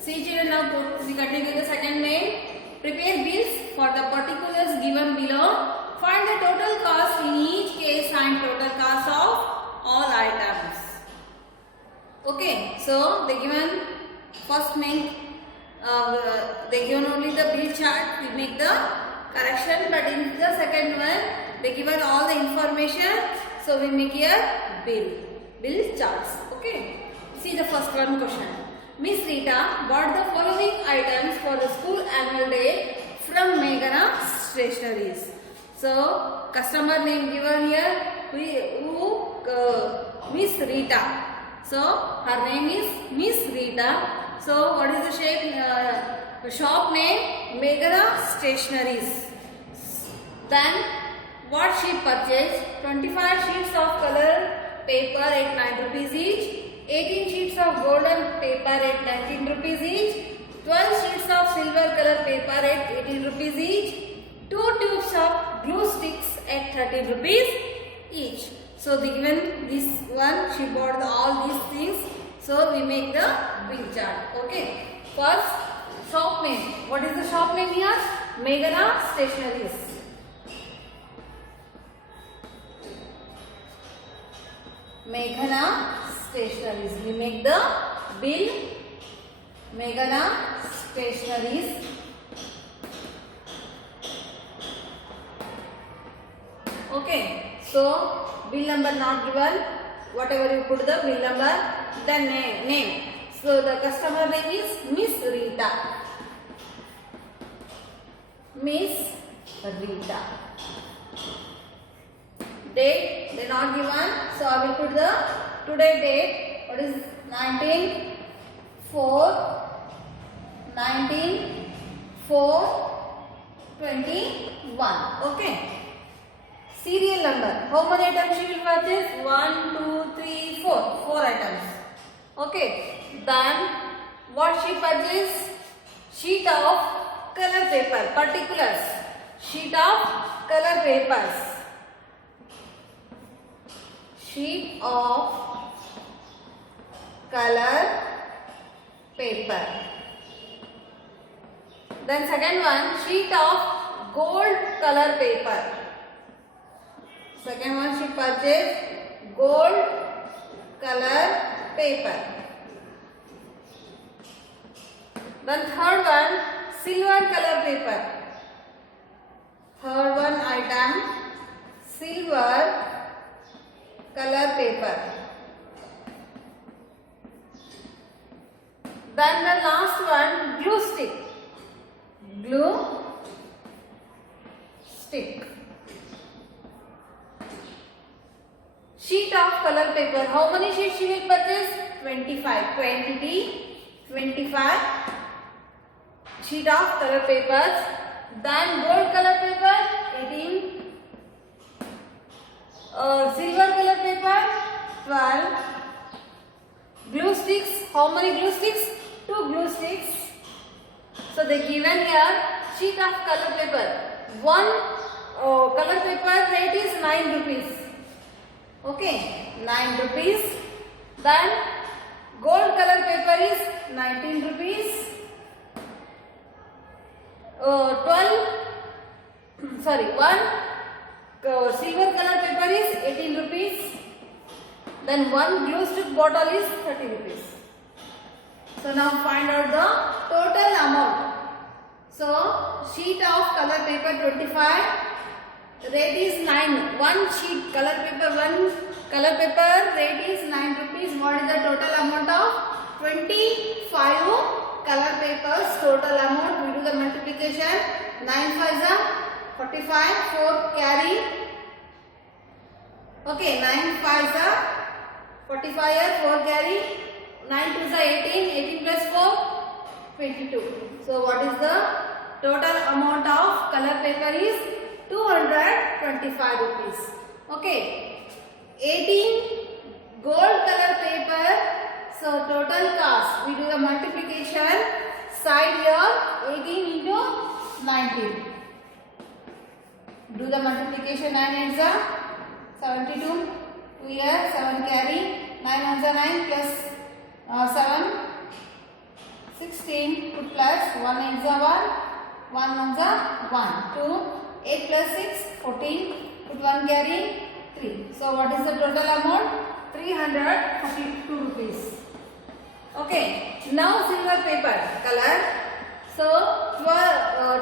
See children, now we continue the second main. Prepare bills for the particulars given below. Find the total cost in each case and total cost of all items. Okay, so they given first main, they given only the bill chart. We make the correction, but in the second one they given all the information. So we make here bill charts. Okay. See the first one question. Miss Rita bought the following items for the school annual day from Meghana Stationeries. So customer name given here. Miss Rita. So her name is Miss Rita. So what is the shape? Shop name Meghana Stationeries. Then what she purchased? 25 sheets of color paper at 9 rupees each. 18 sheets of golden paper at 19 rupees each, 12 sheets of silver color paper at 18 rupees each, 2 tubes of glue sticks at 13 rupees each. So the given this one, she bought all these things. So we make the bill chart. Okay. First, shop name. What is the shop name here? Meghana Stationeries. Meghana Stationeries. We make the bill. Meghana Stationeries. Okay. So bill number not given. Whatever you put the bill number, then name. So the customer name is Miss Rita. Miss Rita. Date they not given. So I will put the today date. What is 19/4/21. Okay. Serial number. How many items she will purchase? 1, 2, 3, 4. 4 items. Okay. Then what she purchased? Sheet of color paper. Particulars. Sheet of color papers. Sheet of color paper. Then second one, sheet of gold color paper. Second one, she purchased gold color paper. Then third one, silver color paper. Third one item, silver color paper. Then the last one, glue stick. Glue stick. Sheet of color paper. How many sheets she will purchase? 25. Quantity 25 sheet of color papers. Then gold color paper 18. Silver color paper 12. Glue sticks. How many glue sticks? 2 glue sticks. So they given here sheet of color paper. One color paper rate is 9 rupees. Okay, 9 rupees. Then gold color paper is 19 rupees. 1 silver color paper is 18 rupees. Then 1 glue stick bottle is 30 rupees. So now find out the total amount. So sheet of color paper 25, rate is 9. One sheet color paper, rate is 9 rupees. What is the total amount of 25 color papers? Total amount. We do the multiplication. 9 5s are 45. 4 carry. Okay, 9 5s are 45 here. 4 carry. 9 2s are 18. 18 plus 4 22. So what is the total amount of color paper is 225 rupees. Okay. 18 gold color paper. So total cost. We do the multiplication. Side here 18 into 19. Do the multiplication. 9 8s are 72. 2 here 7 carry. 9 1s are 9 plus 7 16, put plus 1 8 is 1, 1 1 is 1, 2, 8 plus 6, 14, put 1 carry, 3. So what is the total amount? 342 rupees. Okay, now silver paper color. So 12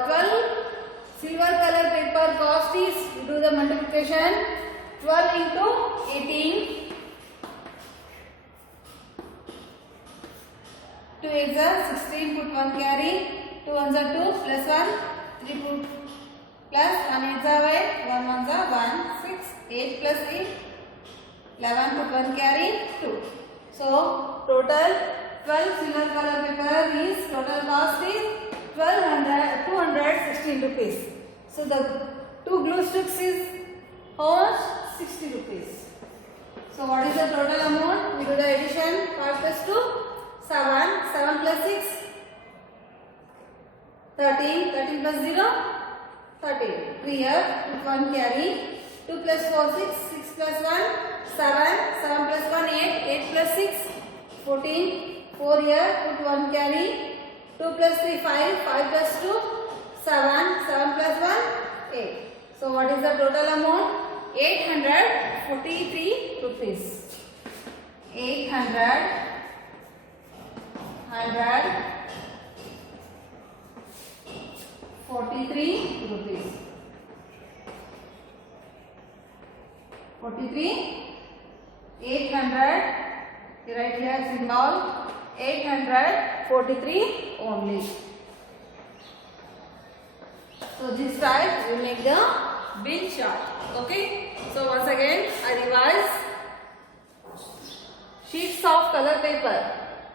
silver color paper cost is, do the multiplication, 12 into 18. 2 8 is 16, put 1 carry, 2 1 is 2, plus 1, 3 put plus 1 8 is 8, 1 1 is 1, 6, 8 plus 8, 11, put 1 carry, 2. So total 12 silver color paper is, total cost is 216 rupees. So the 2 glue sticks is how much? 60 rupees. So what is the total amount? We do the addition. 5 plus 2, 7. 7 plus 6, 13. 13 plus 0, 13. 3 here, put 1 carry. 2 plus 4, 6. 6 plus 1, 7. 7 plus 1, 8. 8 plus 6, 14. 4 here, put 1 carry. 2 plus 3, 5. 5 plus 2, 7. 7 plus 1, 8. So what is the total amount? 843 rupees. 843 rupees. 43, 800, right here symbol, 843 only. So this type we make the bill chart. Okay. So once again I revise. Sheets of color paper,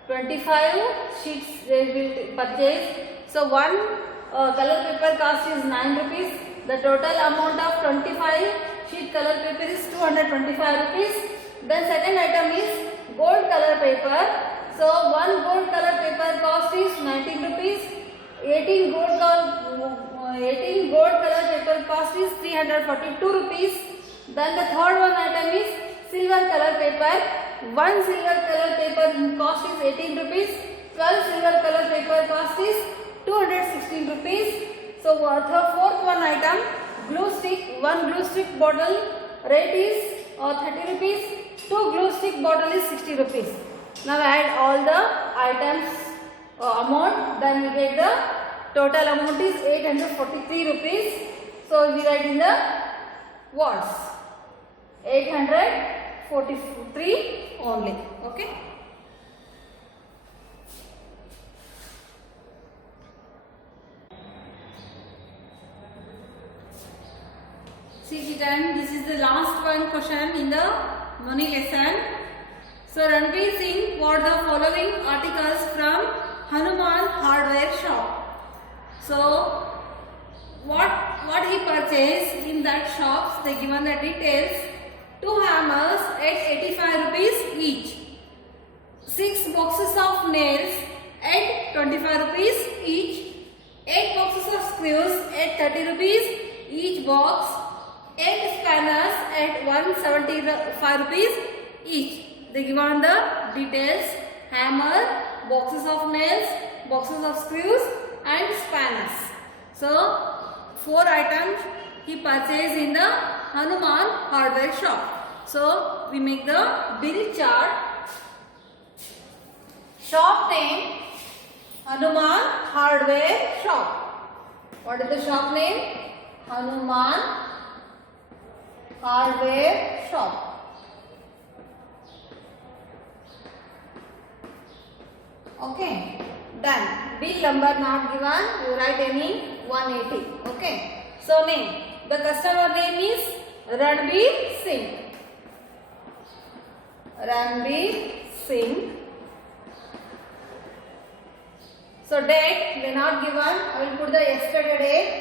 25 sheets they will purchase. So one color paper cost is 9 rupees. The total amount of 25 sheet color paper is 225 rupees. Then second item is gold color paper. So one gold color paper cost is 19 rupees. 18 gold color paper cost is 342 rupees. Then the third one item is silver color paper. One silver color paper cost is 18 rupees. 12 silver color paper cost is 216 rupees. So fourth one item, glue stick. One glue stick bottle rate is 30 rupees. Two glue stick bottle is 60 rupees. Now add all the items amount, then we get the total amount is 843 rupees. So we write in the words 843 only. Okay. See children, this is the last one question in the money lesson. So Ranveer Singh bought the following articles from Hanuman Hardware Shop. So what he purchased in that shops, they given the details. 2 hammers at 85 rupees each. 6 boxes of nails at 25 rupees each. 8 boxes of screws at 30 rupees each box. 8 spanners at 175 rupees each. They given the details: hammer, boxes of nails, boxes of screws and spanners. So 4 items he purchased in the Hanuman Hardware Shop. So we make the bill chart. Shop name Hanuman Hardware Shop. What is the shop name? Hanuman Hardware Shop. Okay, done. Bill number not given, you write any 180. Okay. So name. The customer name is Ranveer Singh. Ranveer Singh. So date they not given. I will put the yesterday date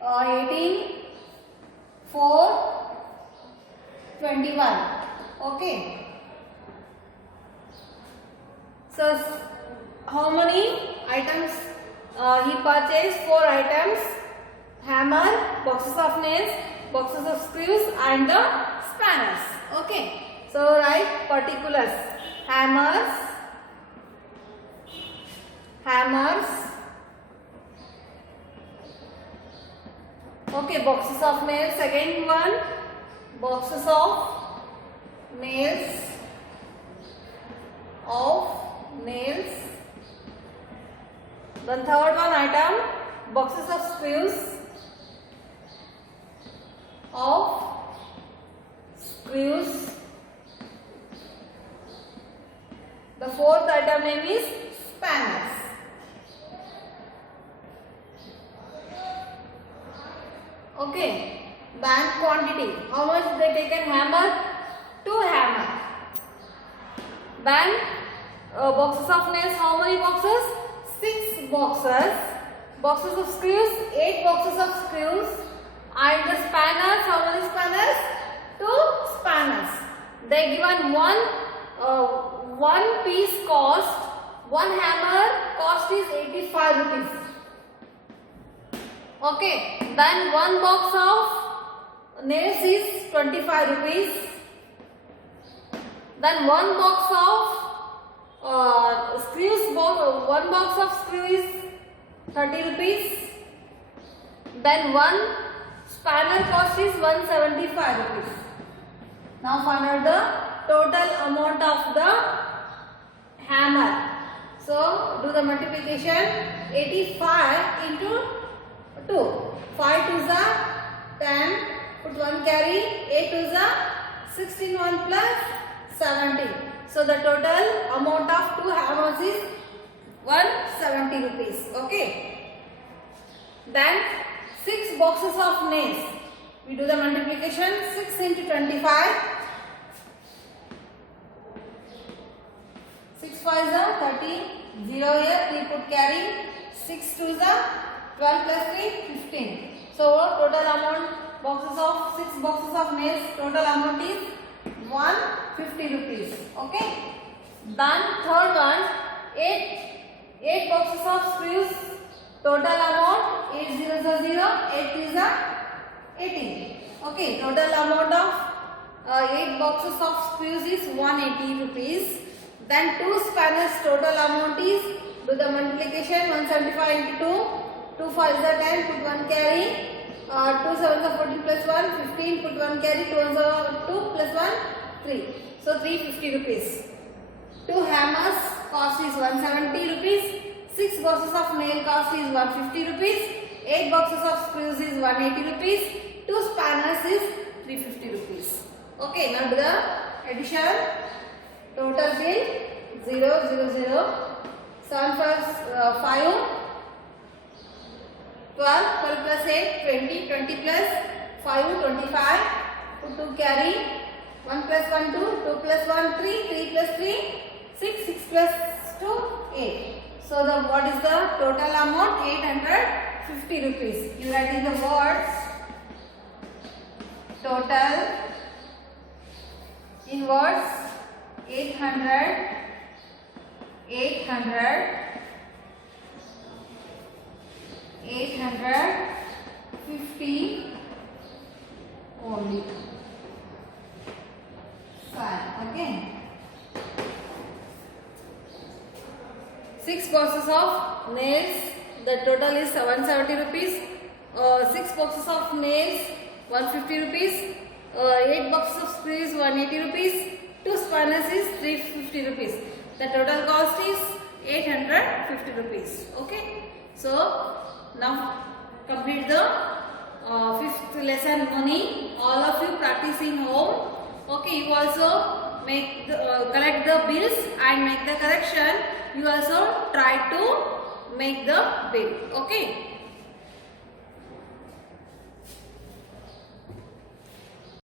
18/4/21. Okay. So how many items he purchased? 4 items: hammer, boxes of nails, boxes of screws and the spanners. Okay. So write particulars: hammer, hammers. Okay, boxes of nails. Second one, boxes of nails. Then third one item, boxes of screws. The fourth item name is spanners. Okay, then quantity. How much they taken hammer? 2 hammer. Then boxes of nails. How many boxes? 6 boxes. Boxes of screws. 8 boxes of screws. And the spanners. How many spanners? 2 spanners. They given one piece cost. One hammer cost is 85 rupees. Okay, then one box of nails is 25 rupees. Then one box of screws, one box of screw is 30 rupees. Then one spanner cost is 175 rupees. Now find out the total amount of the hammer. So do the multiplication. 85 into 2. 5 2s are 10. Put 1 carry. 8 2s are 16. 1 plus 17. So the total amount of 2 hammers is 170 rupees. Okay. Then 6 boxes of nails. We do the multiplication. 6 into 25. 6 5s are 30. 0 here. 3 put carry. 6 2s are 12 plus 3, 15. So total amount boxes of 6 boxes of nails. Total amount is 150 rupees. Okay. Then third one, 8 boxes of screws. Total amount 8 0 0 0. 8 is 18. Okay. Total amount of 8 boxes of screws is 180 rupees. Then 2 spanners. Total amount is, do the multiplication, 175 into 2. 2 5s are 10, put 1 carry. 2 7s are 14 plus 1, 15, put 1 carry. 2 1s are 2 plus 1, 3. So 350 rupees. 2 hammers cost is 170 rupees. 6 boxes of nail cost is 150 rupees. 8 boxes of screws is 180 rupees. 2 spanners is 350 rupees. Okay, now do the addition. Total bill 0 0 0. 7 plus 5. 12, 12 plus 8, 20, 20 plus 5, 25, put 2 carry, 1 plus 1, 2, 2 plus 1, 3, 3 plus 3, 6, 6 plus 2, 8. So what is the total amount? 850 rupees. You write in the words, total in words, 850 only. Fine. Okay. 6 boxes of nails. The total is 170 rupees. 6 boxes of nails 150 rupees. 8 boxes of screws 180 rupees. 2 spanners is 350 rupees. The total cost is 850 rupees. Okay. So now complete the 5th lesson money. All of you practice in home. Okay. You also make collect the bills and make the correction. You also try to make the bill. Okay.